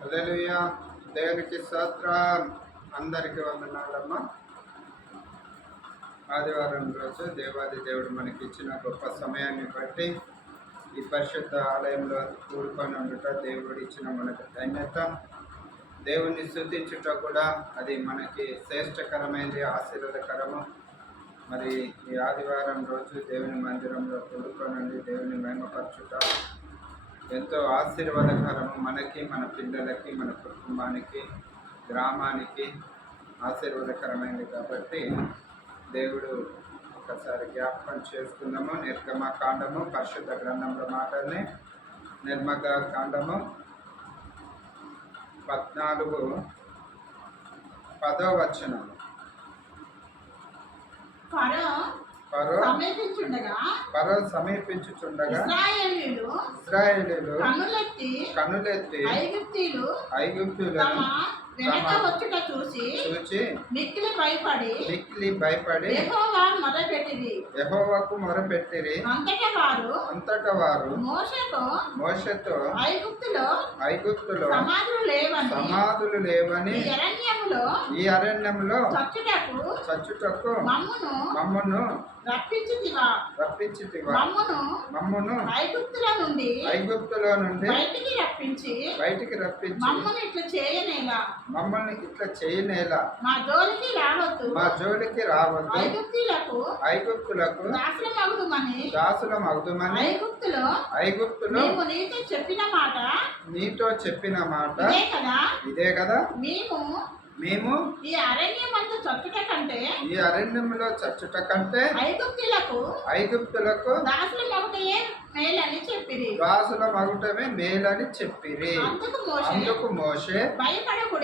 హల్లెలూయా. దేవునికి స్తోత్రం. అందరికీ వందనాలమ్మ. ఆదివారం రోజు దేవాది దేవుడు మనకి ఇచ్చిన గొప్ప సమయాన్ని బట్టి ఈ పరిశుద్ధ ఆలయంలో కూడుకొని ఉండుట దేవుడు ఇచ్చిన మనకు ధన్యత. దేవుణ్ణి స్తుతించుట కూడా అది మనకి శ్రేష్టకరమైనది, ఆశీర్వాదకరము. మరి ఈ ఆదివారం రోజు దేవుని మందిరంలో కూడుకొని దేవుని మహిమపరచుట ఎంతో ఆశీర్వాదకరము. మనకి, మన పిల్లలకి, మన కుటుంబానికి, గ్రామానికి ఆశీర్వాదకరమైనది. కాబట్టి దేవుడు ఒకసారి జ్ఞాపకం చేసుకుందాము. నిర్గమకాండము పరిశుద్ధ గ్రంథంలో మాటల్ని నిర్గమకాండము 14:10 వచనం. ఫరో సమీపించుచుండగా ఇశ్రాయేలీయులు కన్నులెత్తి ఐగుప్తీయులను చూచి మిక్కిలి భయపడి యెహోవాకు మొరపెట్టిరి. అంతటా వారు మోషేతో ఐగుప్తులో సమాధులు లేవని ఈ అరణ్యంలో చచ్చుటకు మమ్మును రప్పించితివా, మమ్మును ఐగుప్తులో నుండి బయటికి రప్పించి మమ్మల్ని ఇట్లా చేయనేలా మా జోలికి రావద్దు, ఐగుప్తులకు దాసులమగుదుమని ఐగుప్తులో నీతో చెప్పిన మాట ఇదే కదా. మేము ఈ అరణ్యంలో చచ్చుట కంటే ఐగుప్తులకు దాసుల మగుటమే మేలని చెప్పిరి.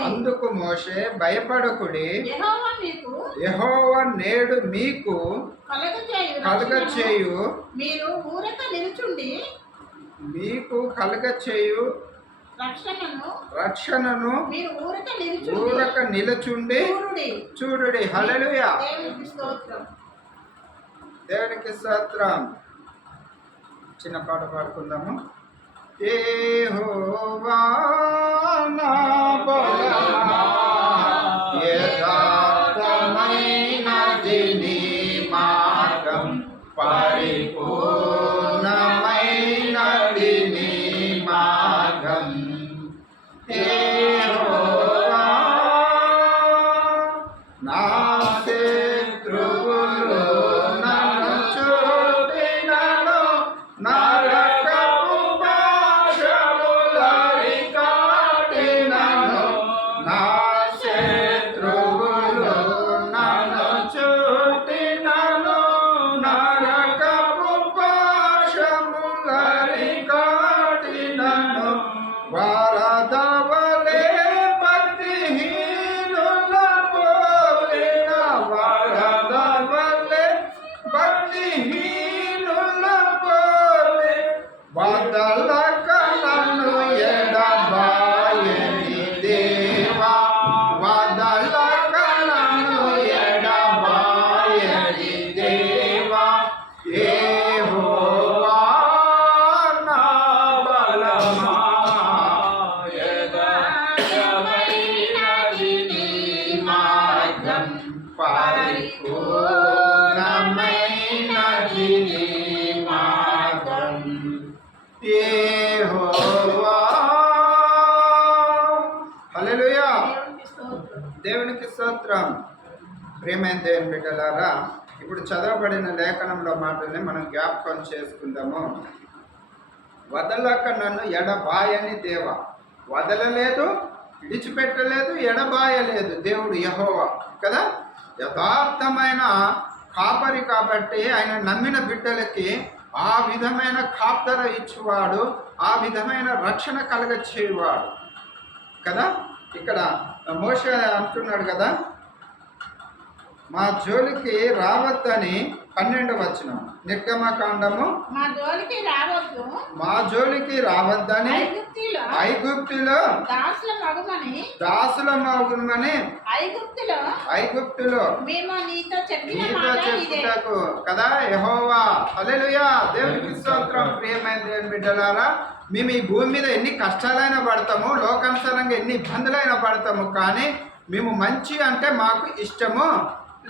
అందుకు మోషే భయపడకుడి, యెహోవా నేడు మీకు కలుగచేయు రక్షణను ఊరక నిలుచుండి చూడుడి. హల్లెలూయా. దేవునికి స్తోత్రం. చిన్న పాట పాడుకుందాము. యెహోవా నా బలమా, యథార్థమైనది నీ మార్గం, పరిపూర్ణమైనది నీ మార్గం. యెహోవా నా శత్రువులు నన్ను చూపినను, నరకపు పాశములరికాటినను. నా శత్రువులు నన్ను చూపినను, నరకపు పాశములరికాటినను. వరదవలే భక్తిహీనుల పోలిన, వరదవలే భక్తిహీనుల పోలి, వదలక నన్ను ఎడబాయని దేవా, వదలక నన్ను ఎడబాయని దేవా. యెహోవా నా బలమా, యథార్థమైనది నీ మార్గం, పరిపూర్ణమైనది నీ మార్గం. యెహోవా. హల్లెలూయా. దేవునికి స్తోత్రం. ప్రియమైన దేవుని బిడ్డలారా, ఇప్పుడు చదవబడిన లేఖనంలో మాటల్ని మనం జ్ఞాపకం చేసుకుందాము. వదలక నన్ను ఎడబాయని దేవా. వదలలేదు, విడిచిపెట్టలేదు, ఎడబాయలేదు దేవుడు యెహోవా కదా. యథార్థమైన కాపరి కాబట్టి ఆయన నమ్మిన బిడ్డలకి ఆ విధమైన కాపుదల ఇచ్చేవాడు, ఆ విధమైన రక్షణ కలగచేవాడు కదా. ఇక్కడ మోషే అంటున్నాడు కదా, మా జోలికి రావద్దని 12వ వచనం. నిర్గమకాండము మా జోలికి రావద్దని ఐగుప్తులో దాసులమగుమని ఐగుప్తులో నీతో చెప్పుటకు కదా యెహోవా. హల్లెలూయా. దేవునికి స్తోత్రం. ప్రియమైన దేవుని బిడ్డలారా, మేము ఈ భూమి మీద ఎన్ని కష్టాలైనా పడతాము, లోకానుసారంగా ఎన్ని ఇబ్బందులైనా పడతాము, కానీ మేము మంచి అంటే మాకు ఇష్టము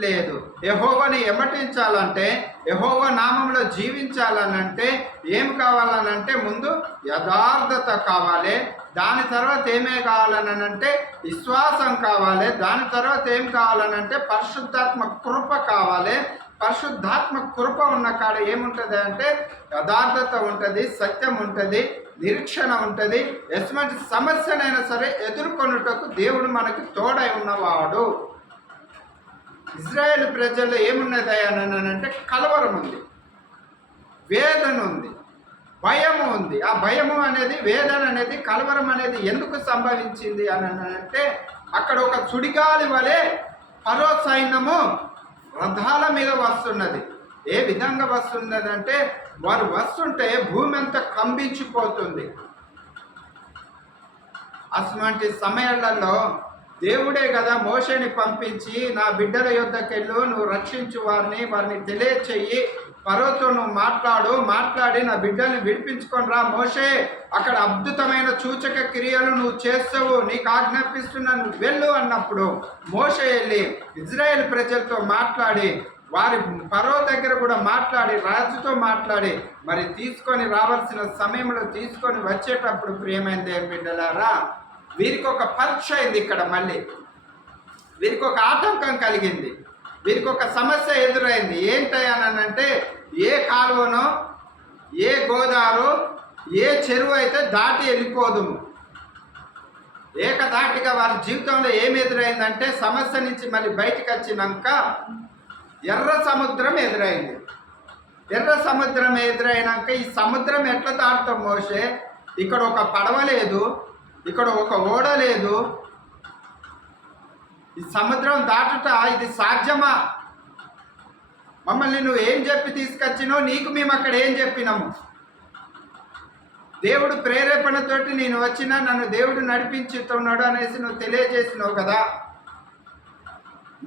లేదు. యెహోవాని ఎమ్మటించాలంటే, యెహోవా నామంలో జీవించాలనంటే ఏం కావాలనంటే ముందు యథార్థత కావాలి. దాని తర్వాత ఏమే కావాలనంటే విశ్వాసం కావాలి. దాని తర్వాత ఏం కావాలనంటే పరిశుద్ధాత్మ కృప కావాలి. పరిశుద్ధాత్మ కృప ఉన్న కాడ ఏముంటుంది అంటే యథార్థత ఉంటుంది, సత్యం ఉంటుంది, నిరీక్షణ ఉంటుంది. ఎటువంటి సమస్యనైనా సరే ఎదుర్కొనుటకు దేవుడు మనకి తోడై ఉన్నవాడు. ఇజ్రాయేల్ ప్రజల్లో ఏమున్నది అని అంటే కలవరం ఉంది, వేదన ఉంది, భయము ఉంది. ఆ భయము అనేది, వేదన అనేది, కలవరం అనేది ఎందుకు సంభవించింది అని అంటే అక్కడ ఒక సుడిగాలి వలె ఫరో సైన్యము రథాల మీద వస్తున్నది. ఏ విధంగా వస్తున్నది అంటే వారు వస్తుంటే భూమి అంతా కంపించిపోతుంది. అటువంటి సమయాలలో దేవుడే కదా మోషేని పంపించి నా బిడ్డల యొద్దకెళ్ళు, నువ్వు రక్షించు వారిని తెలియచేయి, ఫరోతో నువ్వు మాట్లాడి నా బిడ్డల్ని విడిపించుకొని రా మోషే, అక్కడ అద్భుతమైన సూచక క్రియలు నువ్వు చేస్తావు, నీకు ఆజ్ఞాపిస్తున్నా, నువ్వు వెళ్ళు అన్నప్పుడు మోషే వెళ్ళి ఇజ్రాయేల్ ప్రజలతో మాట్లాడి, వారి ఫరో దగ్గర కూడా మాట్లాడి, రాజుతో మాట్లాడి మరి తీసుకొని రావాల్సిన సమయంలో తీసుకొని వచ్చేటప్పుడు ప్రియమైన దేవుని బిడ్డలారా వీరికి ఒక పరీక్ష అయింది. ఇక్కడ మళ్ళీ వీరికి ఒక ఆటంకం కలిగింది, వీరికి ఒక సమస్య ఎదురైంది. ఏంటంటే ఏ కాలువనో, ఏ గోదావరో, ఏ చెరువు అయితే దాటి వెళ్ళిపోదు. ఏకదాటిగా వారి జీవితంలో ఏమి ఎదురైందంటే సమస్య నుంచి మళ్ళీ బయటకు వచ్చినాక ఎర్ర సముద్రం ఎదురైంది. ఎర్ర సముద్రం ఎదురైనాక ఈ సముద్రం ఎట్లా దాటుతాం మోషే? ఇక్కడ ఒక పడవ లేదు, ఇక్కడ ఒక ఓడ లేదు, ఈ సముద్రం దాటుట ఇది సాధ్యమా? మమ్మల్ని నువ్వు ఏం చెప్పి తీసుకొచ్చినావు, నీకు మేము అక్కడ ఏం చెప్పినాము? దేవుడు ప్రేరేపణతోటి నేను వచ్చినా నన్ను దేవుడు నడిపించుతున్నాడు అనేసి నువ్వు తెలియజేసినావు కదా.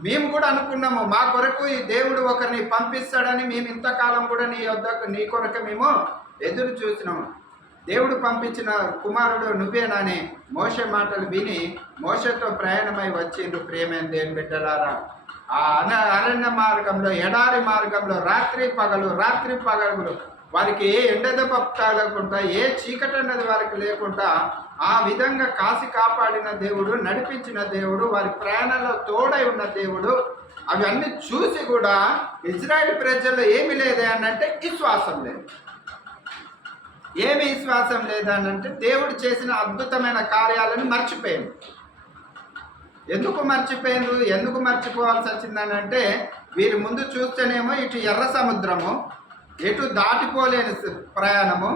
మేము కూడా అనుకున్నాము మా కొరకు ఈ దేవుడు ఒకరిని పంపిస్తాడని. మేము ఇంతకాలం కూడా నీ కొరకు మేము ఎదురు చూసినాము. దేవుడు పంపించిన కుమారుడు నువ్వేనని మోషే మాటలు విని మోషేతో ప్రయాణమై వచ్చిండ్రు ప్రియమైన దేవుని బిడ్డలారా. ఆ అరణ్య మార్గంలో, ఎడారి మార్గంలో రాత్రి పగలు వారికి ఏ ఎండదెబ్బ తగలకుండా, ఏ చీకటి అన్నది వారికి లేకుండా ఆ విధంగా కాసి కాపాడిన దేవుడు, నడిపించిన దేవుడు, వారి ప్రయాణంలో తోడై ఉన్న దేవుడు. అవి అన్నీ చూసి కూడా ఇజ్రాయేల్ ప్రజల్లో ఏమి లేదు అని అంటే విశ్వాసం లేదు. ఏమి విశ్వాసం లేదనంటే దేవుడు చేసిన అద్భుతమైన కార్యాలను మర్చిపోయింది. ఎందుకు మర్చిపోయింది? ఎందుకు మర్చిపోవాల్సి వచ్చిందనంటే వీరి ముందు చూస్తేనేమో ఇటు ఎర్ర సముద్రము, ఎటు దాటిపోలేని ప్రయాణము,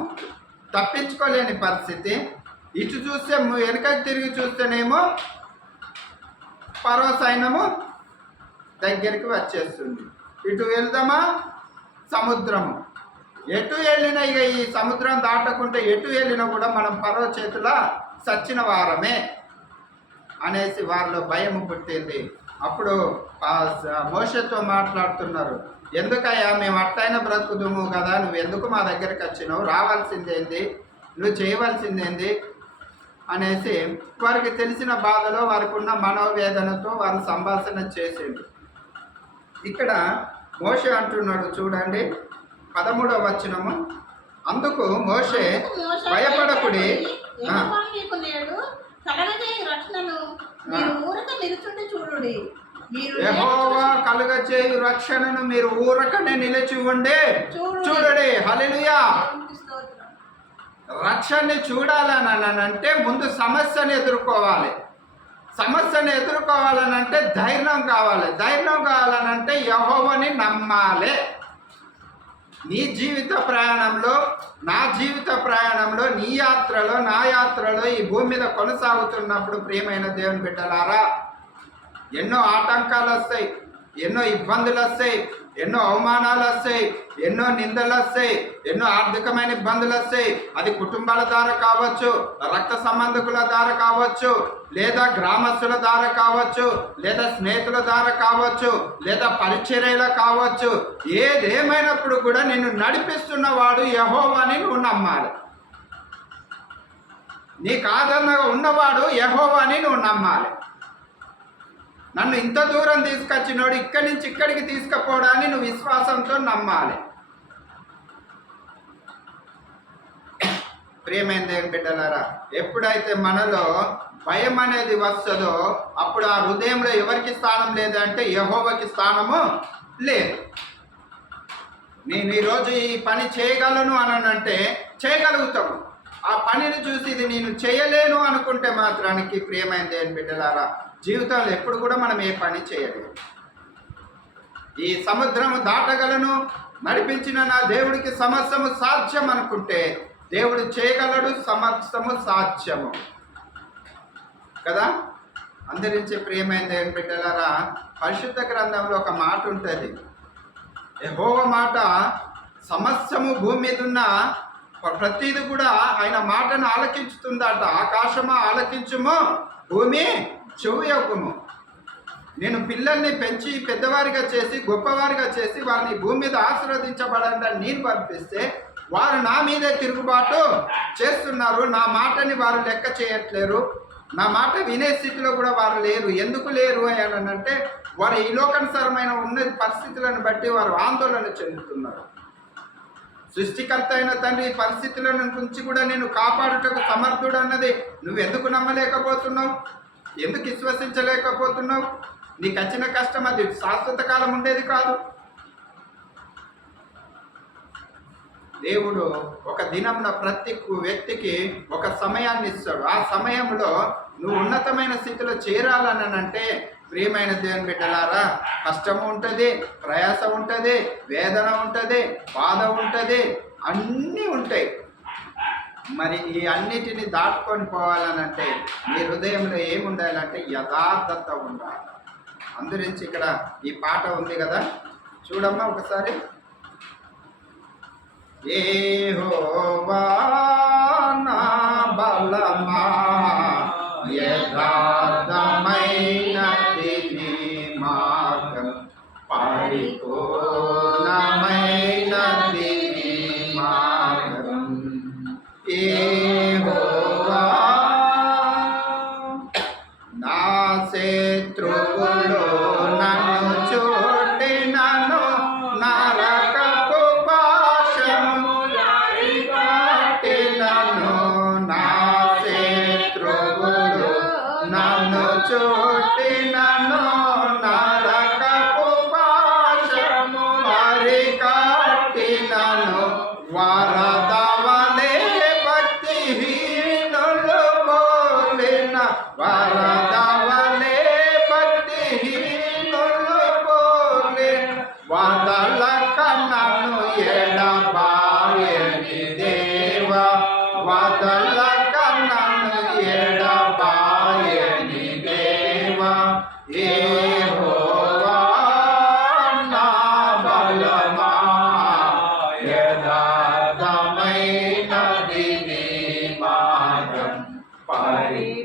తప్పించుకోలేని పరిస్థితి. ఇటు చూస్తే వెనుకకి తిరిగి చూస్తేనేమో ఫరో సైన్యము దగ్గరికి వచ్చేస్తుంది. ఇటు వెళ్దామా సముద్రము, ఎటు వెళ్ళినా ఇక ఈ సముద్రం దాటకుంటే ఎటు వెళ్ళినా కూడా మనం ఫరో చేతిలో సచ్చిన వారమే అనేసి వారిలో భయం పుట్టింది. అప్పుడు మోషేతో మాట్లాడుతున్నారు, ఎందుకయ్యా మేము అట్టైనా బ్రతుకుదుము కదా, నువ్వు ఎందుకు మా దగ్గరికి వచ్చినావు, రావాల్సిందేంది, నువ్వు చేయవలసిందేంది అనేసి వారికి తెలిసిన బాధలో, వారికి ఉన్న మనోవేదనతో వారు సంభాషణ చేసిండు. ఇక్కడ మోషే అంటున్నాడు చూడండి 13వ వచనము, అందుకు మోషే భయపడకుడి, యెహోవా కలుగచేయు రక్షణను మీరు ఊరకనే నిలిచి ఉండే చూడండి. హల్లెలూయా. రక్షణని చూడాలనంటే ముందు సమస్యను ఎదుర్కోవాలి. సమస్యను ఎదుర్కోవాలనంటే ధైర్యం కావాలి. ధైర్యం కావాలనంటే యెహోవాని నమ్మాలి. నీ జీవిత ప్రయాణంలో, నా జీవిత ప్రయాణంలో, నీ యాత్రలో, నా యాత్రలో ఈ భూమి మీద కొనసాగుతున్నప్పుడు ప్రియమైన దేవుని బిడ్డలారా ఎన్నో ఆటంకాలు వస్తాయి, ఎన్నో ఇబ్బందులు వస్తాయి, ఎన్నో అవమానాలు వస్తాయి, ఎన్నో నిందలు వస్తాయి, ఎన్నో ఆర్థికమైన ఇబ్బందులు వస్తాయి. అది కుటుంబాల ద్వారా కావచ్చు, రక్త సంబంధికుల ద్వారా కావచ్చు, లేదా గ్రామస్తుల ద్వారా కావచ్చు, లేదా స్నేహితుల ద్వారా కావచ్చు, లేదా పరిచర్యలు కావచ్చు. ఏదేమైనప్పుడు కూడా నిన్ను నడిపిస్తున్న వాడు యెహోవాని నువ్వు నమ్మాలి. నీకు ఆదరణగా ఉన్నవాడు యెహోవా అని నువ్వు నమ్మాలి. నన్ను ఇంత దూరం తీసుకొచ్చినోడు ఇక్కడి నుంచి ఇక్కడికి తీసుకుపోవడాన్ని నువ్వు విశ్వాసంతో నమ్మాలి. ప్రియమైన దేవుని బిడ్డలారా, ఎప్పుడైతే మనలో భయం అనేది వస్తుందో అప్పుడు ఆ హృదయంలో ఎవరికి స్థానం లేదంటే యెహోవాకి స్థానము లేదు. నేను ఈరోజు ఈ పని చేయగలను అనంటే చేయగలుగుతాము. ఆ పనిని చూసి ఇది నేను చేయలేను అనుకుంటే మాత్రానికి ప్రియమైన దేవుని బిడ్డలారా, జీవితంలో ఎప్పుడు కూడా మనం ఏ పని చేయలేము. ఈ సముద్రము దాటగలను, నడిపించిన నా దేవుడికి సమస్తము సాధ్యం అనుకుంటే దేవుడు చేయగలడు, సమస్తము సాధ్యము కదా. అందరించే ప్రియమైన దేవుని బిడ్డలారా, పరిశుద్ధ గ్రంథంలో ఒక మాట ఉంటుంది. యెహోవా మాట సమస్తము భూమి మీద ఉన్న ప్రతిది కూడా ఆయన మాటను ఆలకించుతుందట. ఆకాశమా ఆలకించుము, భూమి చెవియొక్కుము. నేను పిల్లల్ని పెంచి పెద్దవారిగా చేసి గొప్పవారిగా చేసి వారిని భూమి మీద ఆశీర్వదించబడండి నేను పంపిస్తే వారు నా మీదే తిరుగుబాటు చేస్తున్నారు. నా మాటని వారు లెక్క చేయట్లేరు. నా మాట వినే స్థితిలో కూడా వారు లేరు. ఎందుకు లేరు అని అంటే వారు ఈ లోకానుసారమైన ఉన్న పరిస్థితులను బట్టి వారు ఆందోళన చెందుతున్నారు. సృష్టికర్త అయిన తండ్రి ఈ పరిస్థితుల నుంచి కూడా నేను కాపాడుటకు సమర్థుడు అన్నది నువ్వు ఎందుకు నమ్మలేకపోతున్నావు? ఎందుకు విశ్వసించలేకపోతున్నావు? నీకు వచ్చిన కష్టం అది శాశ్వత కాలం ఉండేది కాదు. దేవుడు ఒక దినంలో ప్రతి వ్యక్తికి ఒక సమయాన్ని ఇస్తాడు. ఆ సమయంలో నువ్వు ఉన్నతమైన స్థితిలో చేరాలని అంటే ప్రియమైన దేవుని బిడ్డలారా, కష్టము ఉంటుంది, ప్రయాసం ఉంటుంది, వేదన ఉంటుంది, బాధ ఉంటుంది, అన్నీ ఉంటాయి. మరి ఈ అన్నిటిని దాటుకొని పోవాలనంటే నీ హృదయంలో ఏముండాలంటే యథార్థత ఉండాలి. అందురించి ఇక్కడ ఈ పాట ఉంది కదా, చూడమ్మా ఒకసారి. యెహోవా నా బలమా, యథార్థమైనది నీ మార్గం, పరిపూర్ణమైనది నీ మార్గం. యెహోవా నా శత్రువులు నన్ను చుట్టినను, నరకపు పాశములారి పట్టినను. నా శత్రువులు నన్ను చుట్టినను, నరకపు పాశములారి కట్టినను. వరదవలే భక్తిహీనులు పోలిన, వరదవలే భక్తిహీనులు పోలిన, వదలక నన్ను ఎడబాయని దేవా, వదలక నన్ను ఎడబాయని దేవా. యెహోవా నా బలమా, యథార్థమైనది నీ మార్గం, పరిపూర్ణమైనది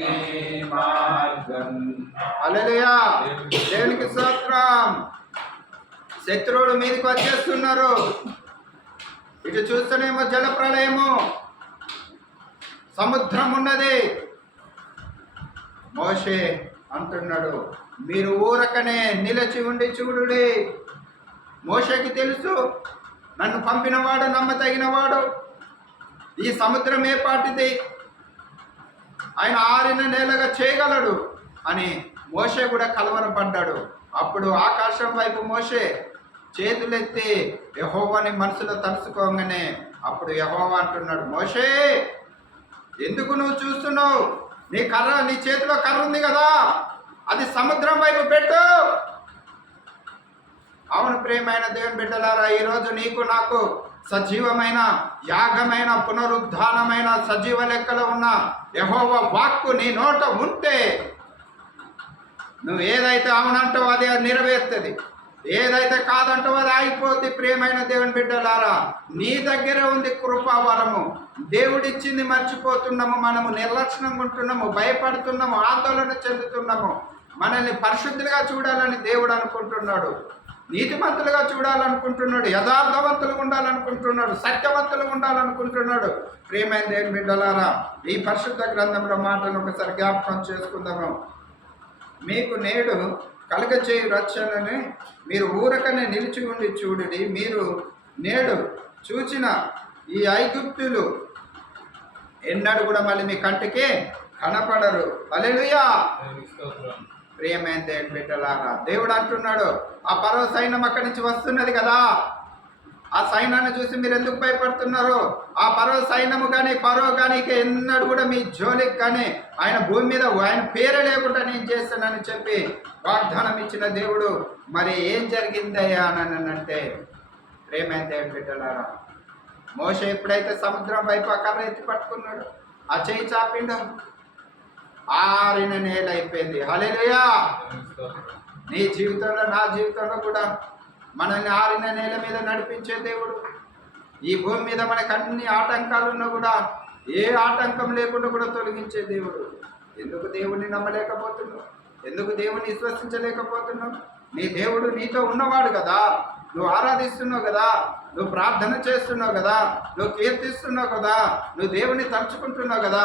నీ మార్గం. హల్లెలూయా, దేవునికి స్తోత్రం. శత్రువులు మీదకి వచ్చేస్తున్నారు. ఇటు చూస్తేనేమో జల ప్రళయము, సముద్రం ఉన్నది. మోషే అంటున్నాడు, మీరు ఊరకనే నిలిచి ఉండి చూడుడి. మోషేకి తెలుసు నన్ను పంపినవాడు నమ్మతగినవాడు, ఈ సముద్రం ఏ పాటిది, ఆయన ఆరిన నేలగా చేయగలడు అని మోషే కూడా కలవరపడ్డాడు. అప్పుడు ఆకాశం వైపు మోషే చేతులెత్తి యెహోవాని మనసులో తలుసుకోగానే అప్పుడు యెహోవా అంటున్నాడు, మోషే ఎందుకు నువ్వు చూస్తున్నావు? నీ చేతిలో కర్ర ఉంది కదా, అది సముద్రం వైపు పెట్టు. అవును ప్రియమైన దేవుని బిడ్డలారా, ఈరోజు నీకు నాకు సజీవమైన యాగమైన పునరుద్ధానమైన సజీవ లెక్కలో ఉన్న యెహోవా వాక్కు నీ నోట ఉంటే నువ్వు ఏదైతే అవునంటావో అది నెరవేరుతుంది, ఏదైతే కాదంటావో అది ఆగిపోద్ది. ప్రియమైన దేవుని బిడ్డలారా, నీ దగ్గరే ఉంది కృపావరము. దేవుడిచ్చింది మర్చిపోతున్నాము, మనము నిర్లక్ష్యంగా ఉంటున్నాము, భయపడుతున్నాము, ఆందోళన చెందుతున్నాము. మనల్ని పరిశుద్ధులుగా చూడాలని దేవుడు అనుకుంటున్నాడు. నీతిమంతులుగా చూడాలనుకుంటున్నాడు, యథార్థవంతులుగా ఉండాలనుకుంటున్నాడు, సత్యవంతులుగా ఉండాలనుకుంటున్నాడు. ప్రియమైన దేవుని బిడ్డలారా, ఈ పరిశుద్ధ గ్రంథంలో మాటను ఒకసారి జ్ఞాపకం చేసుకుందాము. మీకు నేడు కలుగచేయు రక్షణని మీరు ఊరకనే నిలిచి ఉండి చూడుడి. మీరు నేడు చూచిన ఈ ఐగుప్తులు ఎన్నడూ కూడా మళ్ళీ మీ కంటికి కనపడరు. హల్లెలూయా. ప్రియమైన దేవుని బిడ్డలారా, దేవుడు అంటున్నాడు, ఆ పరో సైన్యం అక్కడి నుంచి వస్తున్నది కదా, ఆ సైన్యాన్ని చూసి మీరు ఎందుకు భయపడుతున్నారు? ఆ పరో సైన్యము కానీ పరో కానీ ఇక ఎన్నడూ కూడా మీ జోలికి కానీ ఆయన భూమి మీద ఆయన పేరు లేకుండా నేను చేస్తానని చెప్పి వాగ్దానం ఇచ్చిన దేవుడు మరి ఏం జరిగిందయ్యా అని అంటే, ప్రియమైన దేవుని బిడ్డలారా, మోషే ఎప్పుడైతే సముద్రం వైపు ఆ కర్ర ఎత్తి పట్టుకున్నాడు, ఆ చేయి చాపిండు, ఆరిన నేల అయిపోయింది. హల్లెలూయా. నీ జీవితంలో నా జీవితంలో కూడా మనల్ని ఆరిన నేల మీద నడిపించే దేవుడు. ఈ భూమి మీద మనకు అన్ని ఆటంకాలు ఉన్నా కూడా ఏ ఆటంకం లేకుండా కూడా తొలగించే దేవుడు. ఎందుకు దేవుణ్ణి నమ్మలేకపోతున్నావు? ఎందుకు దేవుణ్ణి విశ్వసించలేకపోతున్నావు? నీ దేవుడు నీతో ఉన్నవాడు కదా, నువ్వు ఆరాధిస్తున్నావు కదా, నువ్వు ప్రార్థన చేస్తున్నావు కదా, నువ్వు కీర్తిస్తున్నావు కదా, నువ్వు దేవుని తలుచుకుంటున్నావు కదా,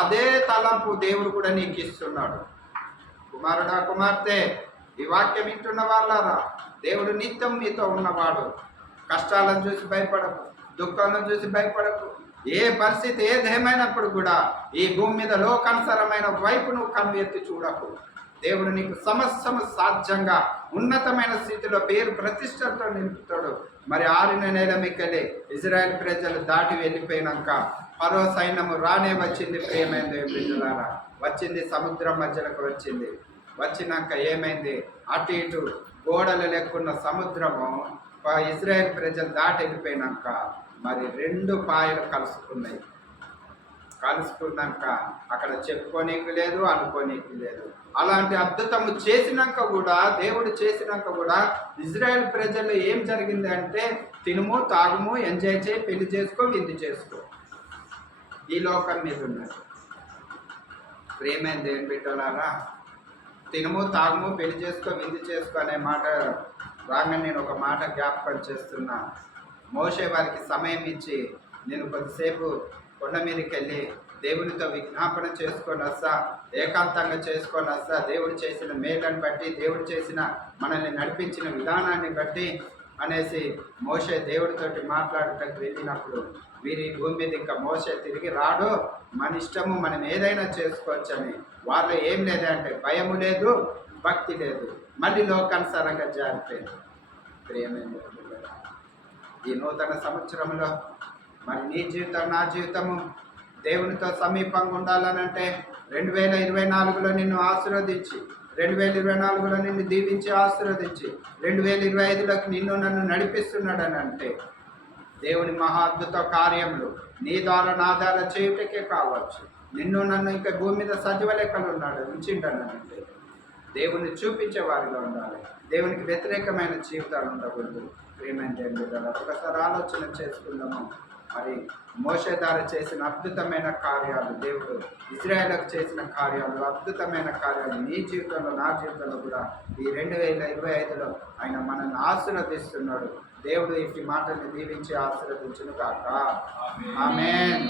అదే తలంపు దేవుడు కూడా నీకు ఇస్తున్నాడు. కుమారుడా, కుమార్తె, ఈ వాక్యం వింటున్న వాళ్ళారా, దేవుడు నిత్యం నీతో ఉన్నవాడు. కష్టాలను చూసి భయపడకు, దుఃఖాలను చూసి భయపడకు. ఏ పరిస్థితి ఏదేమైనప్పుడు కూడా ఈ భూమి మీద లోకానుసరమైన వైపు నువ్వు కన్ను ఎత్తి చూడకు. దేవుడు నీకు సమస్తము సాధ్యంగా ఉన్నతమైన స్థితిలో పేరు ప్రతిష్టలతో నిలుపుతాడు. మరి ఆరిన నేల మిక్కలే ఇజ్రాయెల్ ప్రజలు దాటి వెళ్ళిపోయినాక ఫరో సైన్యము రానే వచ్చింది. ప్రియమైన దేవుని బిడ్డలారా, వచ్చింది, సముద్రం మధ్యలోకి వచ్చింది. వచ్చినాక ఏమైంది? అటు ఇటు గోడలు లెక్కున్న సముద్రము ఇజ్రాయెల్ ప్రజలు దాటి వెళ్ళిపోయినాక మరి రెండు పాయలు కలుసుకున్నాయి. కలుసుకున్నాక అక్కడ చెప్పుకోనీకి లేదు, అనుకోనీకి లేదు. అలాంటి అద్భుతము చేసినాక కూడా, దేవుడు చేసినాక కూడా ఇజ్రాయెల్ ప్రజలు ఏం జరిగింది అంటే, తినుము, తాగుము, ఎంజాయ్ చేయి, పెళ్లి చేసుకో, విందు చేసుకో, ఈ లోకం మీద ఉన్నది. ప్రియమైన దేవుని బిడ్డలారా, తినుము, తాగుము, పెళ్లి చేసుకో, విందు చేసుకో అనే మాట రాగానే నేను ఒక మాట జ్ఞాపకం చేస్తున్నా. మోషే వారికి సమయం ఇచ్చి, నేను కొద్దిసేపు కొండ మీదకి వెళ్ళి దేవునితో విజ్ఞాపన చేసుకొని వస్తా, ఏకాంతంగా చేసుకొని వస్తా, దేవుడు చేసిన మేలను బట్టి, దేవుడు చేసిన మనల్ని నడిపించిన విధానాన్ని బట్టి అనేసి మోషే దేవుడితోటి మాట్లాడటానికి వెళ్ళినప్పుడు, వీరి భూమి మీద ఇంకా మోషే తిరిగి రాడు, మన ఇష్టము, మనం ఏదైనా చేసుకోవచ్చని వాళ్ళు ఏం లేదంటే భయము లేదు, భక్తి లేదు, మళ్ళీ లోకానుసారంగా జారిపోయింది. ప్రియమైన ఈ నూతన సంవత్సరంలో మరి నీ జీవితం, నా జీవితము దేవునితో సమీపంగా ఉండాలనంటే 2024లో నిన్ను ఆశీర్వదించి, 2024లో నిన్ను దీవించి ఆశీర్వదించి 2025లోకి నిన్ను నన్ను నడిపిస్తున్నాడని అంటే, దేవుని మహా అద్భుత కార్యములు నీ ద్వారా నా ద్వారా చేయుటకే కావచ్చు. నిన్ను నన్ను ఇంకా భూమి మీద సజీవ లెక్కలు ఉన్నాడు ఉంచింటానంటే దేవుని చూపించే వారిలో ఉండాలి. దేవునికి వ్యతిరేకమైన జీవితాలు ఉండకూడదు. ప్రియమైన దేవుని బిడ్డలారా, ఒకసారి ఆలోచన చేసుకుందాము. మరి మోషే ద్వారా చేసిన అద్భుతమైన కార్యాలు, దేవుడు ఇజ్రాయేలుకు చేసిన కార్యాలు, అద్భుతమైన కార్యాలు నీ జీవితంలో, నా జీవితంలో కూడా ఈ 2025లో ఆయన మనల్ని ఆశీర్వదిస్తున్నాడు. దేవుడు ఈ మాటల్ని దీవించి ఆశీర్వదించును కాక. ఆమేన్.